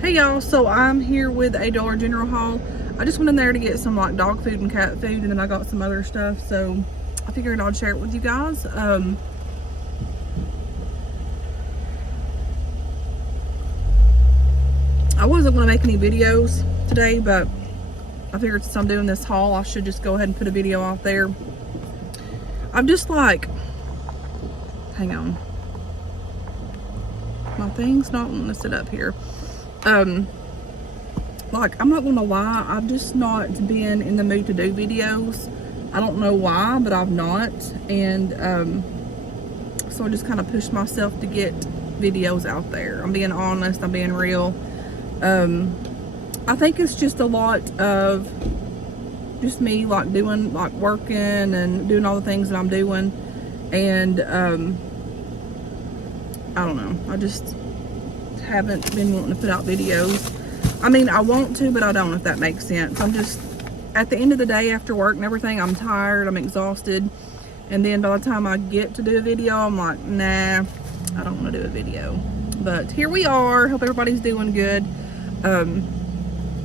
Hey y'all, so I'm here with a Dollar General haul. I just went in there to get some like dog food and cat food, and then I got some other stuff, so I figured I'd share it with you guys. I wasn't going to make any videos today, but I figured since I'm doing this haul, I should just go ahead and put a video out there. I'm just like, hang on, my thing's not wanting to sit up here. Like, I'm not gonna lie, I've just not been in the mood to do videos. I don't know why, but I've not. And so I just kind of pushed myself to get videos out there. I'm being honest, I'm being real. I think it's just a lot of just me like doing, like working and doing all the things that I'm doing. And I don't know, I just haven't been wanting to put out videos. I mean, I want to, but I don't, if that makes sense. I'm just, at the end of the day after work and everything, I'm tired, I'm exhausted. And then by the time I get to do a video, I'm like, nah, I don't want to do a video. But here we are. Hope everybody's doing good.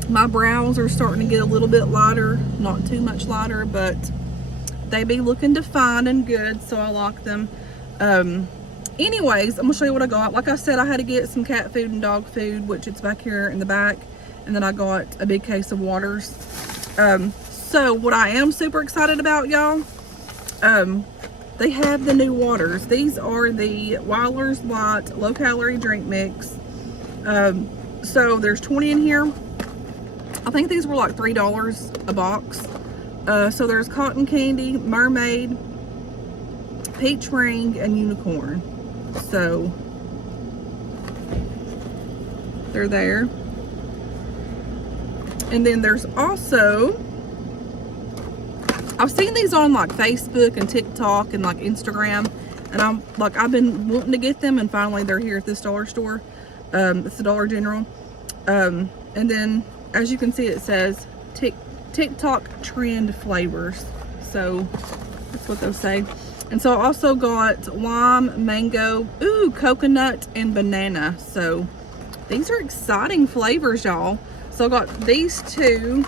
My brows are starting to get a little bit lighter. Not too much lighter, but they be looking defined and good, so I like them. Anyways, I'm gonna show you what I got. Like I said, I had to get some cat food and dog food, which it's back here in the back, and then I got a big case of waters. So what I am super excited about, y'all, they have the new waters. These are the Weiler's Light low calorie drink mix. So there's 20 in here. I think these were like $3 a box. So there's cotton candy, mermaid, peach ring, and unicorn. So they're there. And then there's also, I've seen these on like Facebook and TikTok and like Instagram, and I've been wanting to get them, and finally they're here at this dollar store. It's the Dollar General. And then as you can see, it says TikTok trend flavors. So that's what they'll say. And so I also got lime, mango, coconut, and banana. So these are exciting flavors, y'all. So I got these two.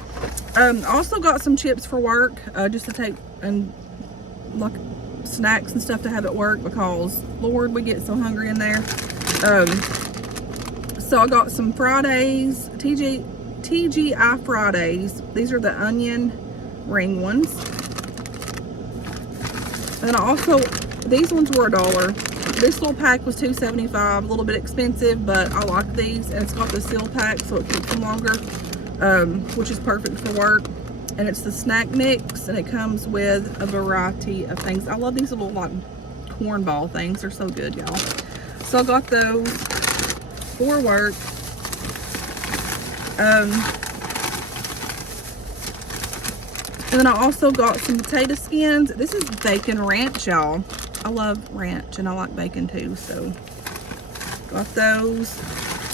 Also got some chips for work, just to take and like snacks and stuff to have at work, because Lord, we get so hungry in there. So I got some Fridays, TGI Fridays. These are the onion ring ones. And I also, these ones were $1. This little pack was $2.75, a little bit expensive, but I like these. And it's got the seal pack, so it keeps them longer, which is perfect for work. And it's the snack mix, and it comes with a variety of things. I love these little like cornball things. They're so good, y'all. So I got those for work. And then I also got some potato skins. This is bacon ranch, y'all. I love ranch, and I like bacon too, so got those.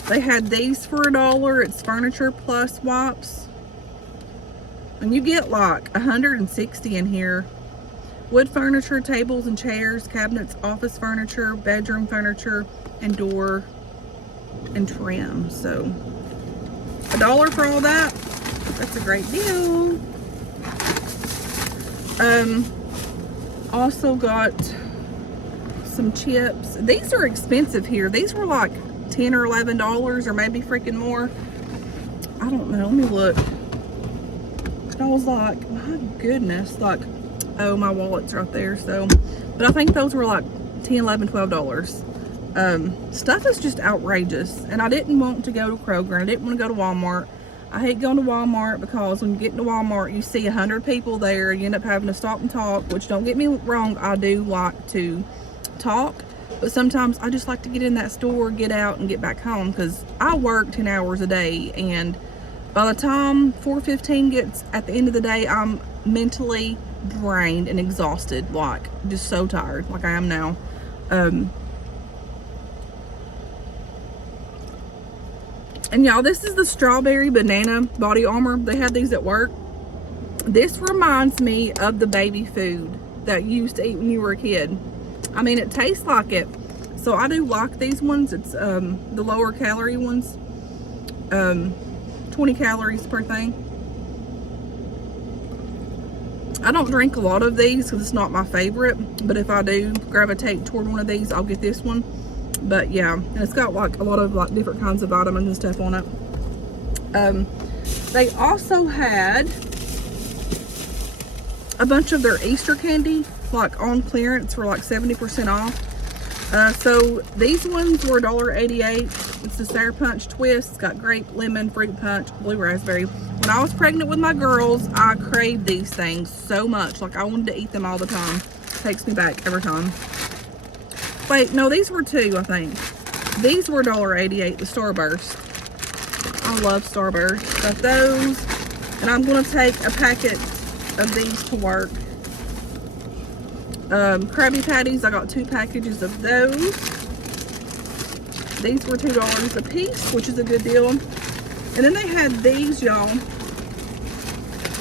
They had these for $1. It's Furniture Plus wipes. And you get like 160 in here. Wood furniture, tables and chairs, cabinets, office furniture, bedroom furniture, and door and trim. So $1 for all that. That's a great deal. Also got some chips. These are expensive here. These were like $10 or $11, or maybe freaking more. I don't know. Let me look. And I was like, my goodness, like, oh, my wallet's right there. So, but I think those were like $10, $11, $12. Stuff is just outrageous. And I didn't want to go to Kroger. I didn't want to go to Walmart. I hate going to Walmart, because when you get into Walmart, you see 100 people there. You end up having to stop and talk, which, don't get me wrong, I do like to talk, but sometimes I just like to get in that store, get out, and get back home, because I work 10 hours a day, and by the time 4:15 gets at the end of the day, I'm mentally drained and exhausted, like just so tired, like I am now. And y'all, this is the strawberry banana body armor. They had these at work. This reminds me of the baby food that you used to eat when you were a kid. I mean, it tastes like it. So I do like these ones. It's the lower calorie ones. 20 calories per thing. I don't drink a lot of these because it's not my favorite, but if I do gravitate toward one of these, I'll get this one. But yeah, and it's got like a lot of like different kinds of vitamins and stuff on it. They also had a bunch of their Easter candy like on clearance for like 70% off. So these ones were $1.88. It's the Sour Punch Twist. It's got grape, lemon, fruit punch, blue raspberry. When I was pregnant with my girls, I craved these things so much. Like I wanted to eat them all the time. Takes me back every time. Wait, no, these were two, I think. These were $1.88, the Starburst. I love Starburst. Got those. And I'm going to take a packet of these to work. Krabby Patties, I got 2 packages of those. These were $2 a piece, which is a good deal. And then they had these, y'all.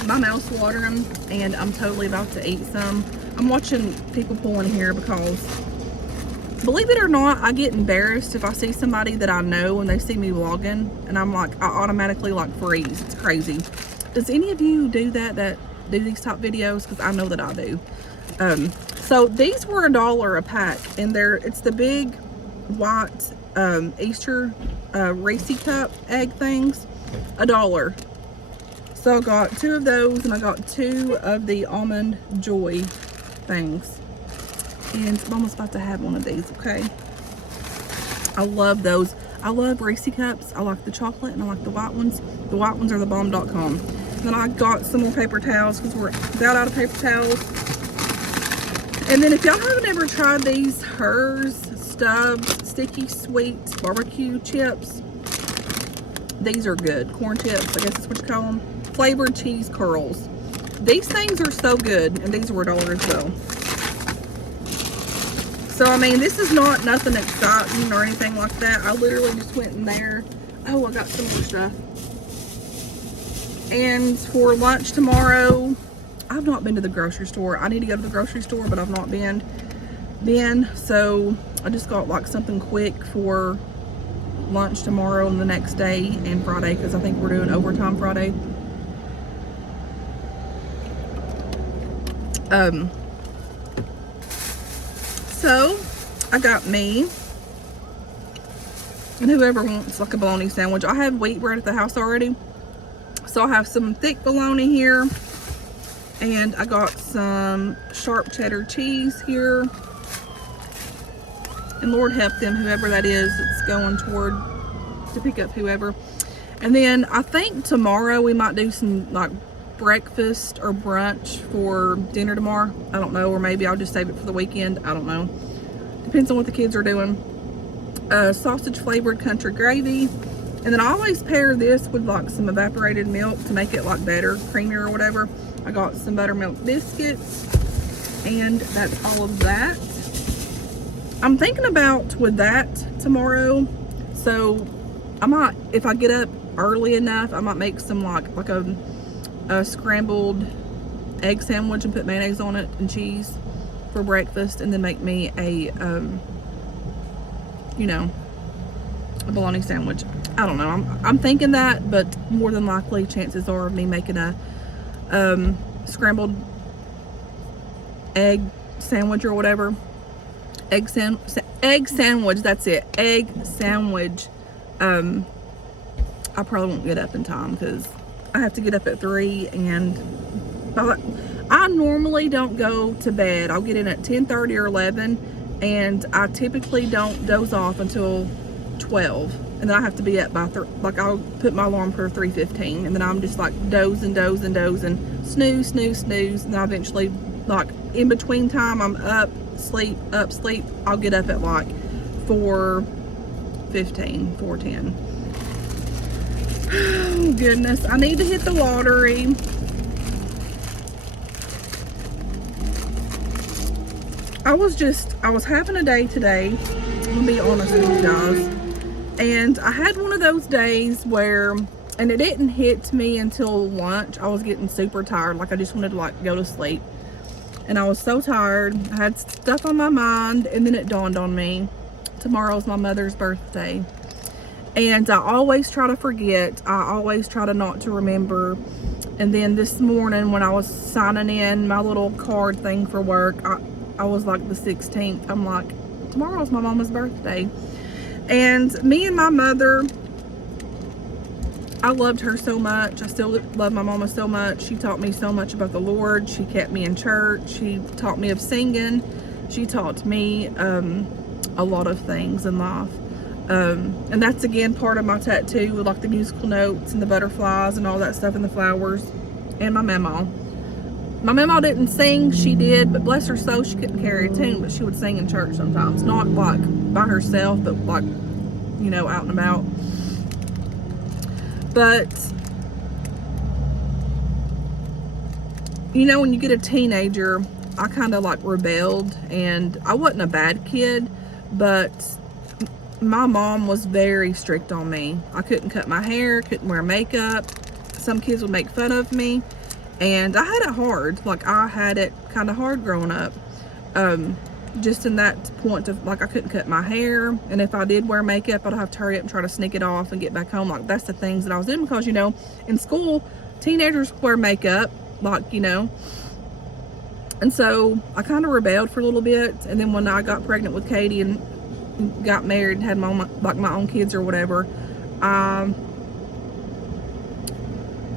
My mouth's watering, and I'm totally about to eat some. I'm watching people pull in here because, believe it or not, I get embarrassed if I see somebody that I know and they see me vlogging, and I'm like, I automatically like freeze. It's crazy. Does any of you do that do these type videos? Because I know that I do. So these were $1 a pack, and it's the big white Easter Reese cup egg things, $1. So I got 2 of those, and I got 2 of the Almond Joy things. And I'm almost about to have one of these, okay? I love those. I love Reese cups. I like the chocolate and I like the white ones. The white ones are the bomb.com. Then I got some more paper towels because we're about out of paper towels. And then if y'all haven't ever tried these Hers Stubbs Sticky Sweet Barbecue Chips, these are good. Corn chips, I guess that's what you call them. Flavored cheese curls. These things are so good, and these were $1 as well. So I mean, this is not nothing exciting or anything like that. I literally just went in there. Oh, I got some more stuff. And for lunch tomorrow, I've not been to the grocery store. I need to go to the grocery store, but I've not been. So I just got like something quick for lunch tomorrow and the next day and Friday, because I think we're doing overtime Friday. So I got me and whoever wants like a bologna sandwich. I have wheat bread at the house already, so I have some thick bologna here, and I got some sharp cheddar cheese here. And Lord help them, whoever that is that's going toward to pick up whoever. And then I think tomorrow we might do some like breakfast or brunch for dinner tomorrow. I don't know, or maybe I'll just save it for the weekend. I don't know. Depends on what the kids are doing. Sausage flavored country gravy. And then I always pair this with like some evaporated milk to make it like better, creamier or whatever. I got some buttermilk biscuits, and that's all of that. I'm thinking about with that tomorrow, so I might, if I get up early enough, I might make some like a scrambled egg sandwich and put mayonnaise on it and cheese for breakfast, and then make me a you know, a bologna sandwich. I don't know, I'm thinking that, but more than likely chances are of me making a scrambled egg sandwich or whatever. Egg sandwich, that's it. Egg sandwich. I probably won't get up in time because I have to get up at 3, and I normally don't go to bed. I'll get in at 10:30 or 11, and I typically don't doze off until 12, and then I have to be up by like I'll put my alarm for 3:15, and then I'm just like dozing, snooze, and then I eventually, like in between time, I'm up, sleep. I'll get up at like 4:15, 4:10. Oh goodness, I need to hit the lottery. I was having a day today, I'm gonna be honest with you guys, and I had one of those days where, and it didn't hit me until lunch, I was getting super tired, like I just wanted to like go to sleep, and I was so tired, I had stuff on my mind, and then it dawned on me, tomorrow's my mother's birthday, And I always try to forget. I always try to not to remember. And then this morning when I was signing in my little card thing for work, I was like the 16th. I'm like, tomorrow's my mama's birthday. And me and my mother, I loved her so much. I still love my mama so much. She taught me so much about the Lord. She kept me in church. She taught me of singing. She taught me a lot of things in life. And that's again part of my tattoo with like the musical notes and the butterflies and all that stuff and the flowers. And my mama. My mama didn't sing, she did, but bless her soul, she couldn't carry a tune, but she would sing in church sometimes. Not like by herself, but like, you know, out and about. But, you know, when you get a teenager, I kind of like rebelled, and I wasn't a bad kid, but my mom was very strict on me. I couldn't cut my hair, couldn't wear makeup. Some kids would make fun of me. And I had it hard. Like, I had it kind of hard growing up. Just in that point of, like, I couldn't cut my hair. And if I did wear makeup, I'd have to hurry up and try to sneak it off and get back home. Like, that's the things that I was doing. Because, you know, in school, teenagers wear makeup. Like, you know. And so, I kind of rebelled for a little bit. And then when I got pregnant with Katie and got married and had my own kids or whatever, I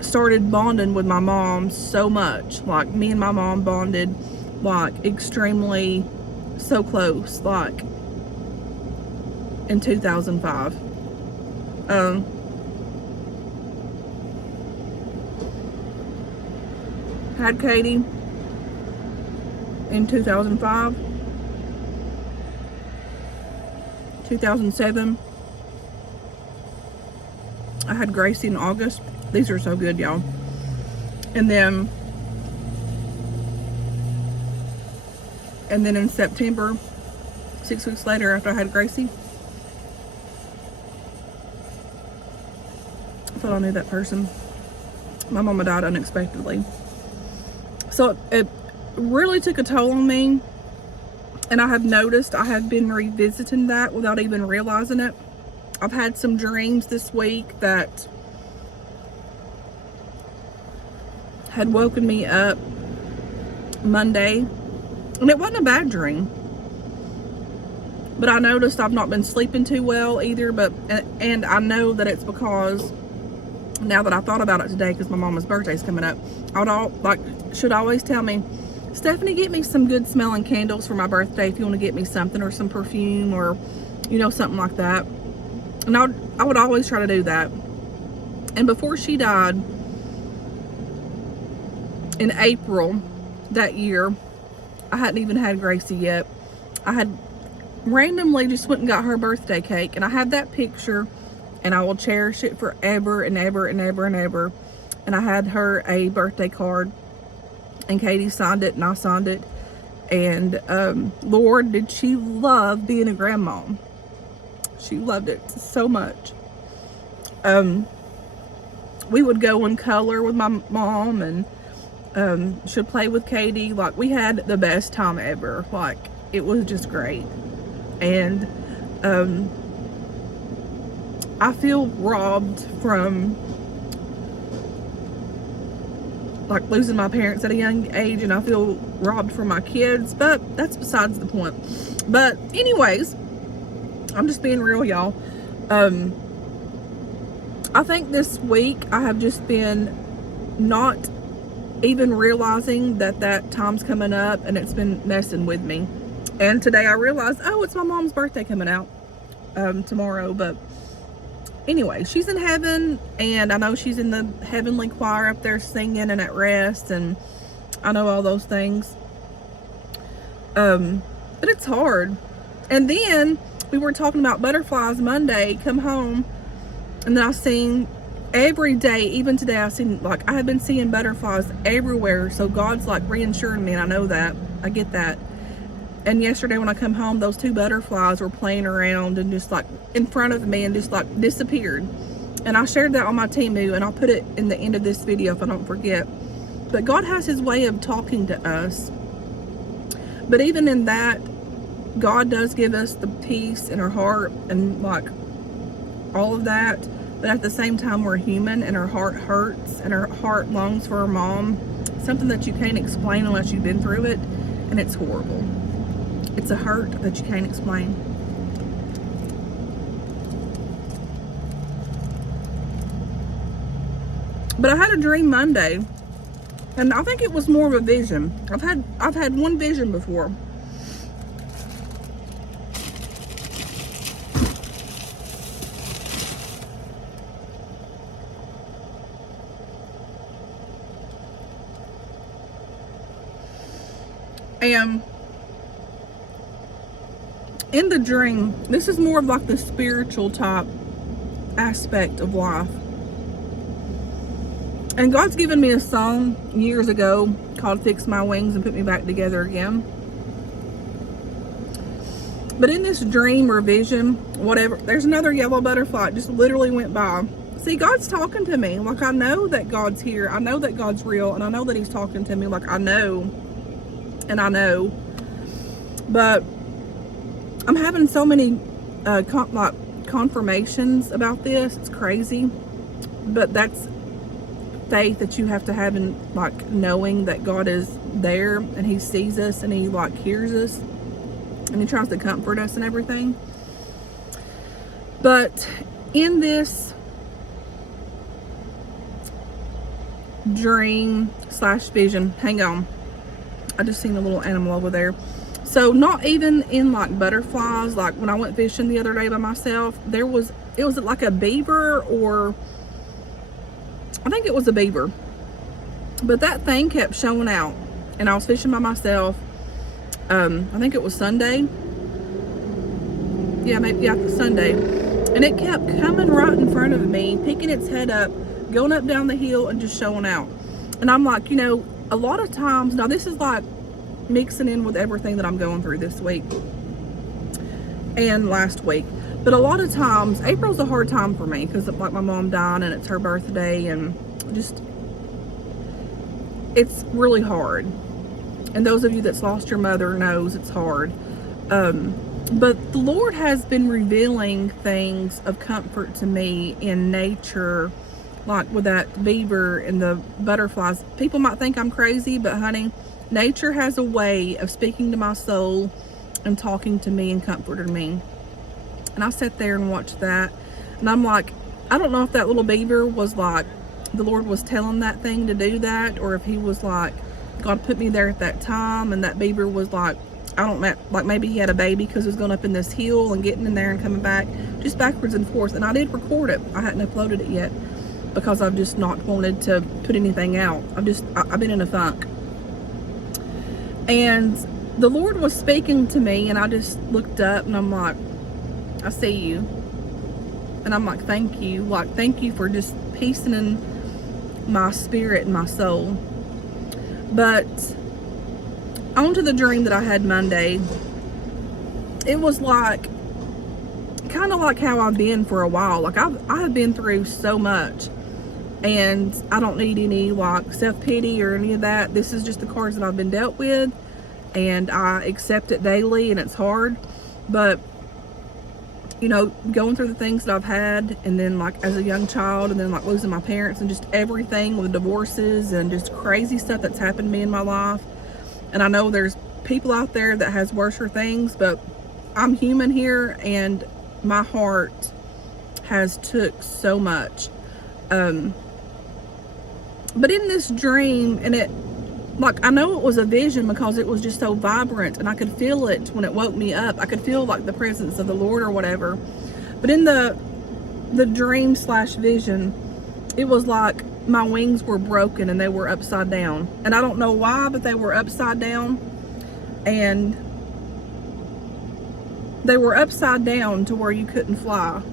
started bonding with my mom so much. Like, me and my mom bonded like extremely, so close, like in 2005. Had Katie in 2005. 2007, I had Gracie in August. These are so good, y'all. And then in September, 6 weeks later after I had Gracie, I thought I knew that person. My mama died unexpectedly. So it really took a toll on me. And I have noticed I have been revisiting that without even realizing it. I've had some dreams this week that had woken me up Monday. And it wasn't a bad dream. But I noticed I've not been sleeping too well either. And I know that it's because, now that I thought about it today, because my mama's birthday's coming up, should always tell me, Stephanie, get me some good smelling candles for my birthday if you want to get me something, or some perfume, or, you know, something like that. And I would always try to do that. And before she died, in April that year, I hadn't even had Gracie yet. I had randomly just went and got her birthday cake, and I had that picture, and I will cherish it forever and ever and ever and ever. And I had her a birthday card, and Katie signed it, and I signed it. And Lord, did she love being a grandma. She loved it so much. We would go and color with my mom, and she'd play with Katie. Like, we had the best time ever. Like, it was just great. And I feel robbed from, like, losing my parents at a young age, and I feel robbed from my kids, but that's besides the point. But anyways, I'm just being real, y'all. I think this week I have just been not even realizing that time's coming up, and it's been messing with me. And today I realized, oh, it's my mom's birthday coming out tomorrow. But anyway, she's in heaven, and I know she's in the heavenly choir up there singing and at rest, and I know all those things. But it's hard. And then we were talking about butterflies Monday, come home, and then I seen every day, even today, I have been seeing butterflies everywhere. So God's like reassuring me, and I know that. I get that. And yesterday when I come home, those 2 butterflies were playing around and just like in front of me and just like disappeared. And I shared that on my Temu, and I'll put it in the end of this video if I don't forget. But God has his way of talking to us. But even in that, God does give us the peace in our heart, and like all of that. But at the same time, we're human and our heart hurts and our heart longs for our mom. Something that you can't explain unless you've been through it, and it's horrible. It's a hurt that you can't explain. But I had a dream Monday, and I think it was more of a vision. I've had one vision before. And in the dream, this is more of like the spiritual type aspect of life. And God's given me a song years ago called Fix My Wings and Put Me Back Together Again. But in this dream or vision, whatever, there's another yellow butterfly. It just literally went by. See, God's talking to me. Like, I know that God's here. I know that God's real. And I know that he's talking to me. Like, I know. And I know. But I'm having so many confirmations about this. It's crazy. But that's faith that you have to have in, like, knowing that God is there and he sees us and he, like, hears us and he tries to comfort us and everything. But in this dream slash vision, hang on, I just seen a little animal over there. So not even in like butterflies, like when I went fishing the other day by myself, it was like a beaver, or I think it was a beaver. But that thing kept showing out, and I was fishing by myself. I think it was Sunday. Yeah, maybe Sunday. And it kept coming right in front of me, picking its head up, going up down the hill and just showing out. And I'm like, you know, a lot of times, now this is like mixing in with everything that I'm going through this week and last week. But a lot of times, April's a hard time for me because like my mom died and it's her birthday, and just, it's really hard. And those of you that's lost your mother knows it's hard. But the Lord has been revealing things of comfort to me in nature, like with that beaver and the butterflies. People might think I'm crazy, but honey, nature has a way of speaking to my soul and talking to me and comforting me. And I sat there and watched that, and I'm like, I don't know if that little beaver was like, the Lord was telling that thing to do that, or if he was like, God put me there at that time, and that beaver was like, I don't know, like maybe he had a baby because it was going up in this hill and getting in there and coming back, just backwards and forth. And I did record it. I hadn't uploaded it yet because I've just not wanted to put anything out. I've been in a funk. And the Lord was speaking to me, and I just looked up and I'm like, I see you. And I'm like, thank you. Like, thank you for just peacing in my spirit and my soul. But on to the dream that I had Monday. It was like, kind of like how I've been for a while. Like I have been through so much, and I don't need any like self-pity or any of that. This is just the cards that I've been dealt with, and I accept it daily, and it's hard. But you know, going through the things that I've had, and then like as a young child, and then like losing my parents, and just everything with divorces and just crazy stuff that's happened to me in my life. And I know there's people out there that has worser things, but I'm human here, and my heart has took so much. But in this dream, and it, like, I know it was a vision because it was just so vibrant, and I could feel it when it woke me up. I could feel like the presence of the Lord or whatever. But in the dream slash vision, it was like my wings were broken and they were upside down. And I don't know why, but they were upside down. And they were upside down to where you couldn't fly.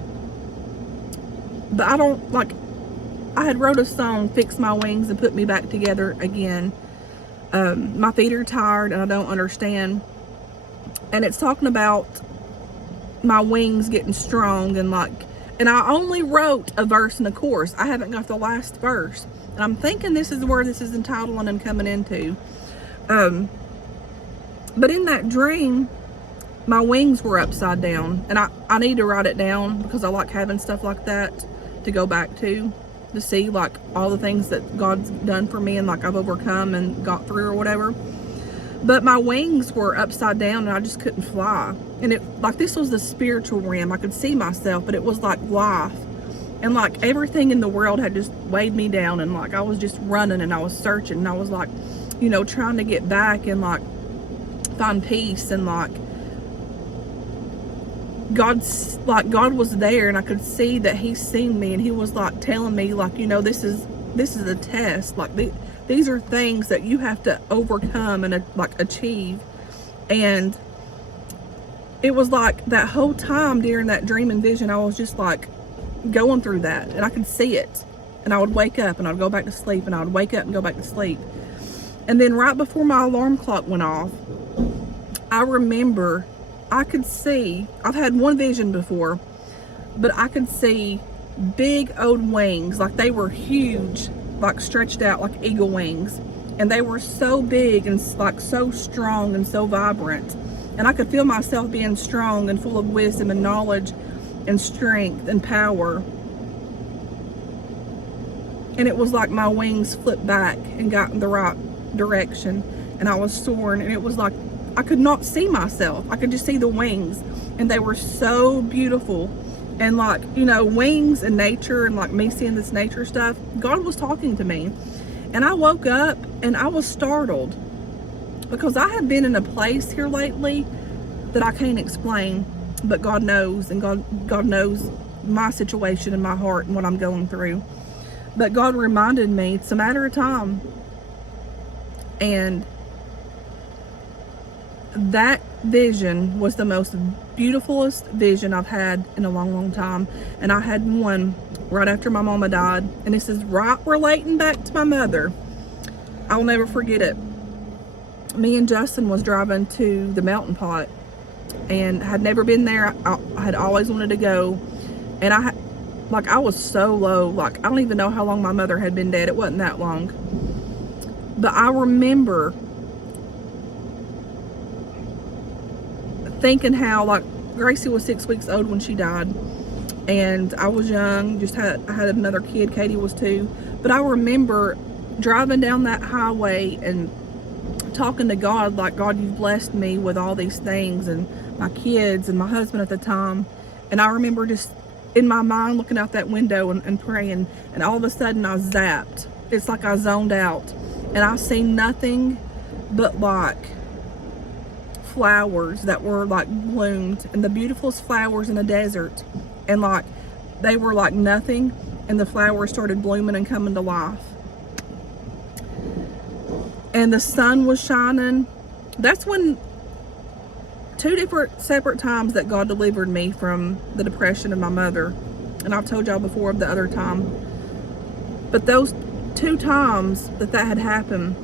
But I don't, like, I had wrote a song, Fix My Wings and Put Me Back Together Again. My feet are tired and I don't understand. And it's talking about my wings getting strong, and like, and I only wrote a verse and a chorus. I haven't got the last verse. And I'm thinking this is where this is entitling and coming into. But in that dream, my wings were upside down. And I need to write it down because I like having stuff like that to go back to see like all the things that God's done for me and like I've overcome and got through or whatever. But my wings were upside down and I just couldn't fly. And it like, this was the spiritual realm. I could see myself, but it was like life. And like everything in the world had just weighed me down, and like I was just running and I was searching and I was like, you know, trying to get back and like find peace. And like God was there, and I could see that He's seen me, and He was like telling me like, you know, this is a test. Like these are things that you have to overcome and like achieve. And it was like that whole time during that dream and vision, I was just like going through that, and I could see it. And I would wake up and I'd go back to sleep, and I would wake up and go back to sleep. And then right before my alarm clock went off, I remember I could see, I've had one vision before, but I could see big old wings, like they were huge, like stretched out like eagle wings. And they were so big and like so strong and so vibrant. And I could feel myself being strong and full of wisdom and knowledge and strength and power. And it was like my wings flipped back and got in the right direction, and I was soaring, and it was like I could not see myself. I could just see the wings, and they were so beautiful. And like, you know, wings and nature, and like me seeing this nature stuff, God was talking to me. And I woke up and I was startled because I have been in a place here lately that I can't explain, but God knows, and God knows my situation and my heart and what I'm going through. But God reminded me it's a matter of time. And that vision was the most beautifulest vision I've had in a long, long time. And I had one right after my mama died. And this is right relating back to my mother. I'll never forget it. Me and Justin was driving to the Mountain Pot and had never been there. I had always wanted to go. And I was so low. Like, I don't even know how long my mother had been dead. It wasn't that long. But I remember thinking how, like, Gracie was 6 weeks old when she died. And I was young. I had another kid. Katie was 2. But I remember driving down that highway and talking to God, like, God, you've blessed me with all these things, and my kids and my husband at the time. And I remember just in my mind looking out that window and praying, and all of a sudden I zapped. It's like I zoned out, and I seen nothing but like flowers that were like bloomed, and the beautifulest flowers in the desert. And like they were like nothing, and the flowers started blooming and coming to life. And the sun was shining. That's when 2 different separate times that God delivered me from the depression of my mother. And I've told y'all before of the other time. But those 2 times that had happened,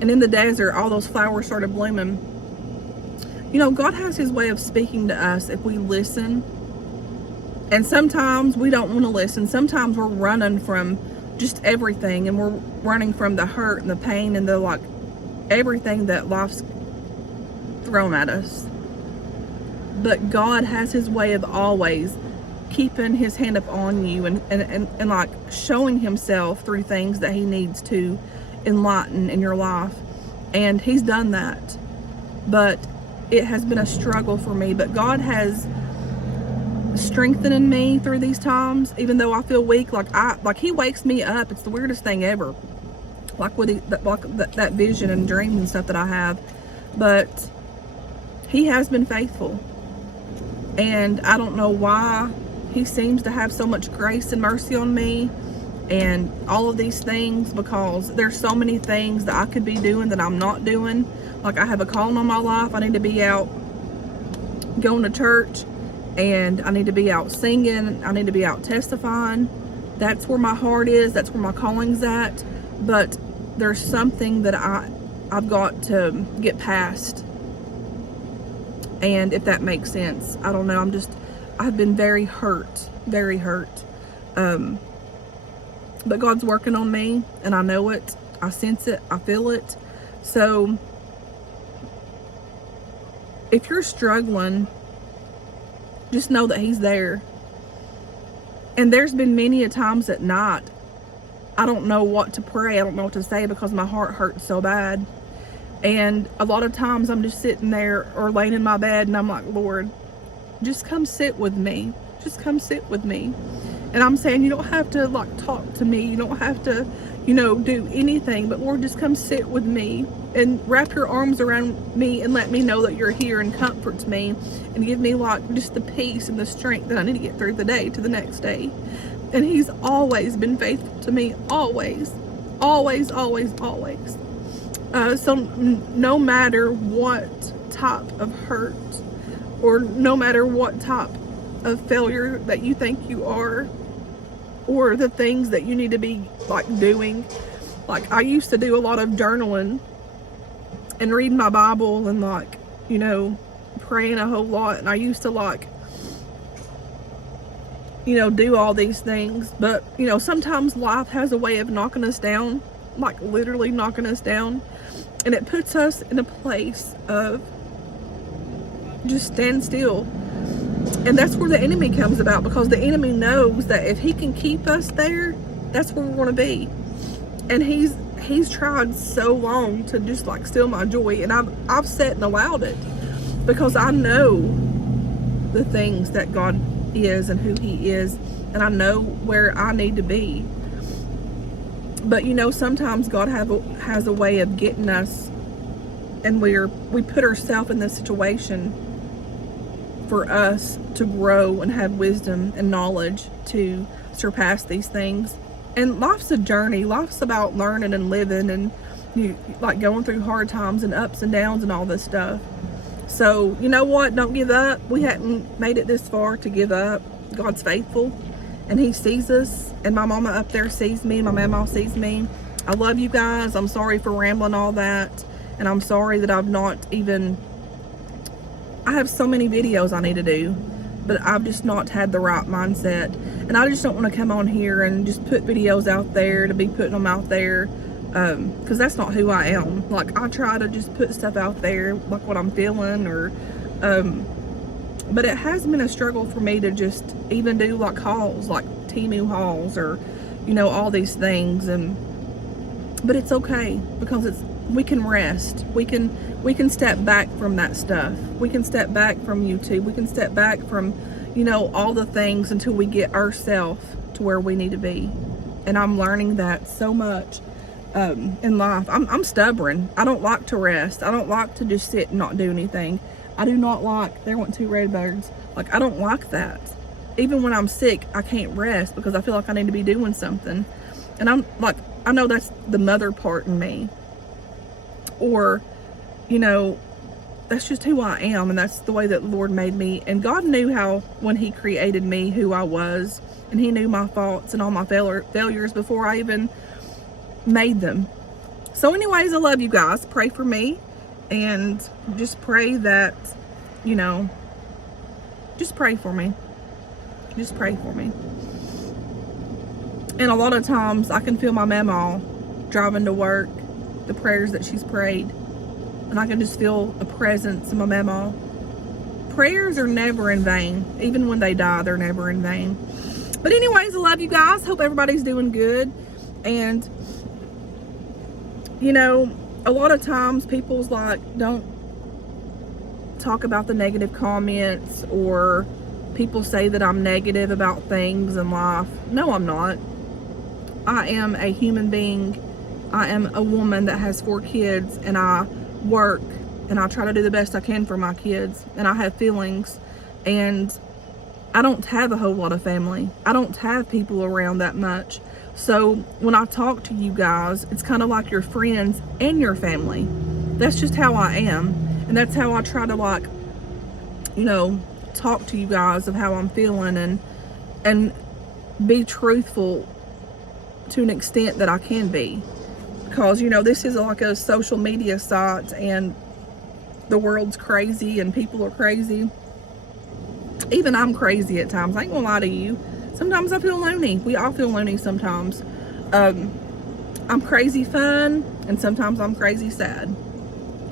and in the desert, all those flowers started blooming. You know, God has His way of speaking to us if we listen. And sometimes we don't want to listen. Sometimes we're running from just everything, and we're running from the hurt and the pain and the like everything that life's thrown at us. But God has His way of always keeping His hand up on you and like showing Himself through things that He needs to enlighten in your life. And He's done that. But it has been a struggle for me. But God has strengthening me through these times, even though I feel weak. Like He wakes me up. It's the weirdest thing ever, like with that vision and dreams and stuff that I have. But He has been faithful, and I don't know why He seems to have so much grace and mercy on me and all of these things, because there's so many things that I could be doing that I'm not doing. Like, I have a calling on my life. I need to be out going to church, and I need to be out singing. I need to be out testifying. That's where my heart is. That's where my calling's at. But there's something that I've got to get past. And if that makes sense, I don't know. I've been very hurt, very hurt. But God's working on me, and I know it. I sense it. I feel it. So if you're struggling, just know that he's there. And there's been many a times at night, I don't know what to pray. I don't know what to say because my heart hurts so bad. And a lot of times I'm just sitting there or laying in my bed and I'm like, Lord, just come sit with me. Just come sit with me. And I'm saying, you don't have to like talk to me. You don't have to, you know, do anything. But Lord, just come sit with me and wrap your arms around me and let me know that you're here and comfort me and give me like just the peace and the strength that I need to get through the day to the next day. And he's always been faithful to me. Always. Always, always, always. So no matter what type of hurt or no matter what type of failure that you think you are, or the things that you need to be like doing, like I used to do a lot of journaling and reading my Bible and like, you know, praying a whole lot, and I used to like, you know, do all these things. But you know, sometimes life has a way of knocking us down, like literally knocking us down, and it puts us in a place of just stand still. And that's where the enemy comes about, because the enemy knows that if he can keep us there, that's where we're going to be. And he's tried so long to just like steal my joy, and I've sat and allowed it, because I know the things that God is and who he is, and I know where I need to be. But you know, sometimes God has a way of getting us, and we put ourselves in this situation for us to grow and have wisdom and knowledge to surpass these things. And life's a journey. Life's about learning and living, and you like going through hard times and ups and downs and all this stuff. So you know what, don't give up. We hadn't made it this far to give up. God's faithful, and he sees us, and my mama up there sees me, and my mama sees me. I love you guys. I'm sorry for rambling all that, and I'm sorry that I have so many videos I need to do, but I've just not had the right mindset. And I just don't want to come on here and just put videos out there to be putting them out there, because that's not who I am. Like, I try to just put stuff out there, like what I'm feeling, or but it has been a struggle for me to just even do like hauls, like Temu hauls, or you know, all these things. But it's okay, because we can rest. We can step back from that stuff. We can step back from YouTube. We can step back from, you know, all the things until we get ourselves to where we need to be. And I'm learning that so much in life. I'm stubborn. I don't like to rest. I don't like to just sit and not do anything. I do not like, there went 2 red birds. Like, I don't like that. Even when I'm sick, I can't rest because I feel like I need to be doing something. And I'm like, I know that's the mother part in me. Or, you know, that's just who I am, and that's the way that the Lord made me. And God knew how, when he created me, who I was, and he knew my faults and all my failures before I even made them. So anyways, I love you guys. Pray for me, and just pray that, you know, just pray for me. Just pray for me. And a lot of times I can feel my mama driving to work, the prayers that she's prayed, and I can just feel a presence of my mama. Prayers are never in vain. Even when they die, they're never in vain. But anyways, I love you guys. Hope everybody's doing good. And you know, a lot of times people's like, don't talk about the negative comments, or people say that I'm negative about things in life. No, I'm not. I am a human being. I am a woman that has 4 kids, and I work, and I try to do the best I can for my kids, and I have feelings, and I don't have a whole lot of family. I don't have people around that much. So when I talk to you guys, it's kind of like your friends and your family. That's just how I am, and that's how I try to, like, you know, talk to you guys of how I'm feeling, and be truthful to an extent that I can be. Because, you know, this is like a social media site, and the world's crazy and people are crazy. Even I'm crazy at times. I ain't gonna lie to you. Sometimes I feel lonely. We all feel lonely sometimes. I'm crazy fun, and sometimes I'm crazy sad.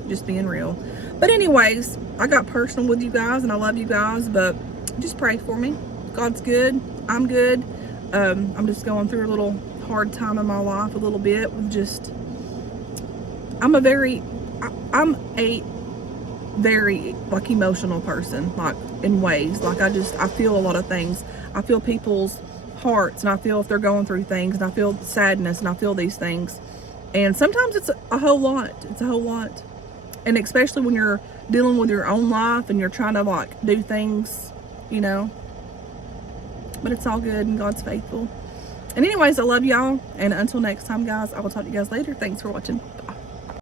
Just being real. But anyways, I got personal with you guys, and I love you guys, but just pray for me. God's good. I'm good. I'm just going through a little hard time in my life a little bit with just, I'm a very like emotional person, like in ways, like I feel a lot of things. I feel people's hearts, and I feel if they're going through things, and I feel sadness, and I feel these things. And sometimes it's a whole lot. It's a whole lot. And especially when you're dealing with your own life and you're trying to like do things, you know. But it's all good, and God's faithful. And anyways, I love y'all. And until next time, guys, I will talk to you guys later. Thanks for watching. Bye.